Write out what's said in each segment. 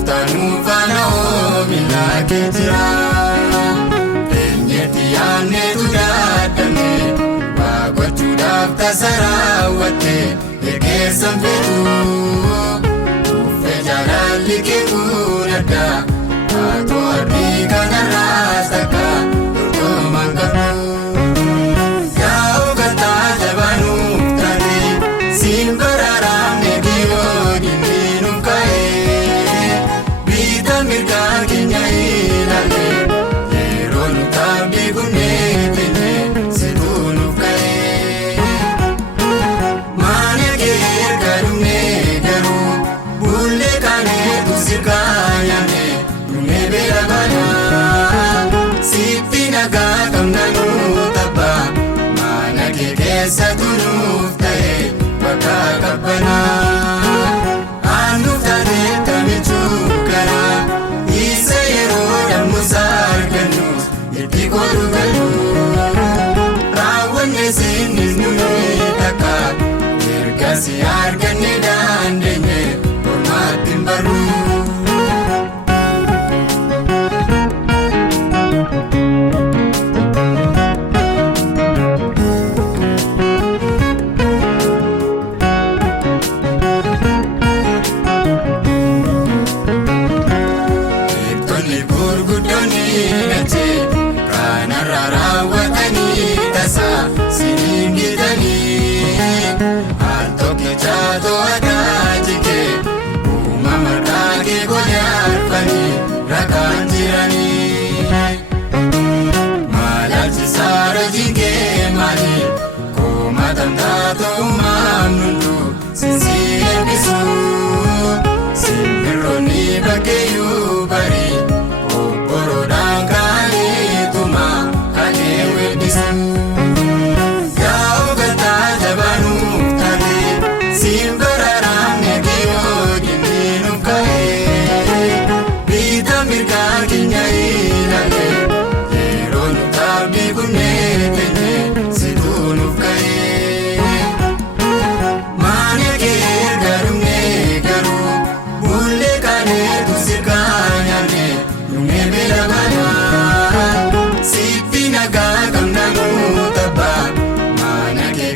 Gooftaanuu faana oomilaa kee jira. Eenyeetti yaadneetu daadame waa gochuudhaaf tasa raawwatte eegeessan fedhu. Dhufe jaalalli kee kun addaa haatoo arbii kanarraas takka dorgomaan qabdu. Yaa hoggantaa jabaanuuf taate siin baraaraamne dhiyoo dinnee nuuf ka'ee biita mirgaa keenya ilaalee yeroo nu taabdii kunneen teenyee situu nuuf ka'ee. Maana kee erga dhumnee garuu bullee kaaneetu sirkaa nyaanne dhumee beela baanaa sitti nagaa qabna nuu tabbaa. Maana kee keessatu nuuf ta'e bakka qabbanaa aannuuf taatee kamichuu garaa isa yeroo dhammuusaa argannus itti godhu galuu raawwanne sinnis nuni takka ergasii arganne dandeenye ormaatti hin barru.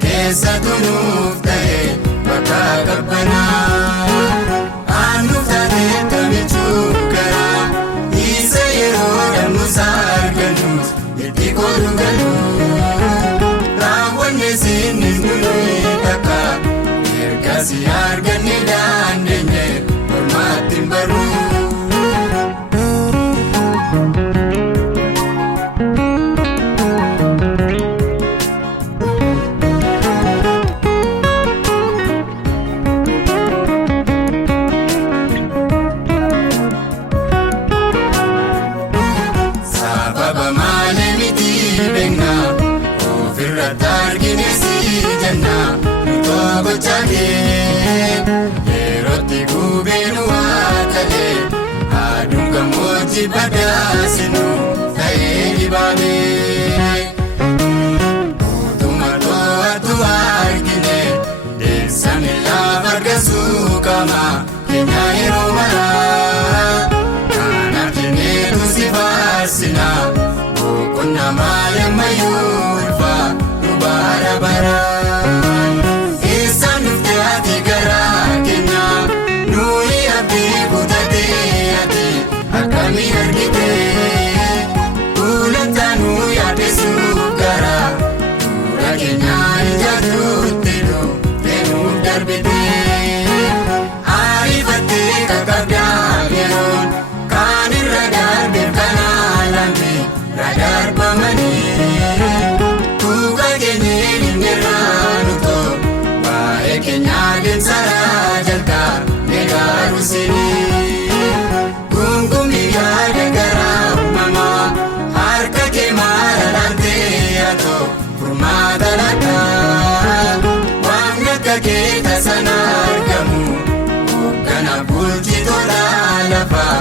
Keessatu nuuf ta'e bakka qabbanaa aannuuf taatee kamichuu garaa isa yeroo dhammuusaa argannus itti godhu galuu raawwanne sinnis nuni takka ergasii arganne dandeenye ormaatti hin barru. Yerootti gubeen waakalee aduun gammoojjii badhaasinu ta'ee dibaabee utuma to'atu argine deessame lafa argasuu qaba keenya yeroo maraa kanaaf jenneetu si faarsina boqonnaa maal ammayyuu ulfaa nu bara bara. Gungumii yaada garaa uumamaa harka kee maala laantee yaatoo furmaata laata waan akka kee tasan argamu hoggana bulchitoota lafaa.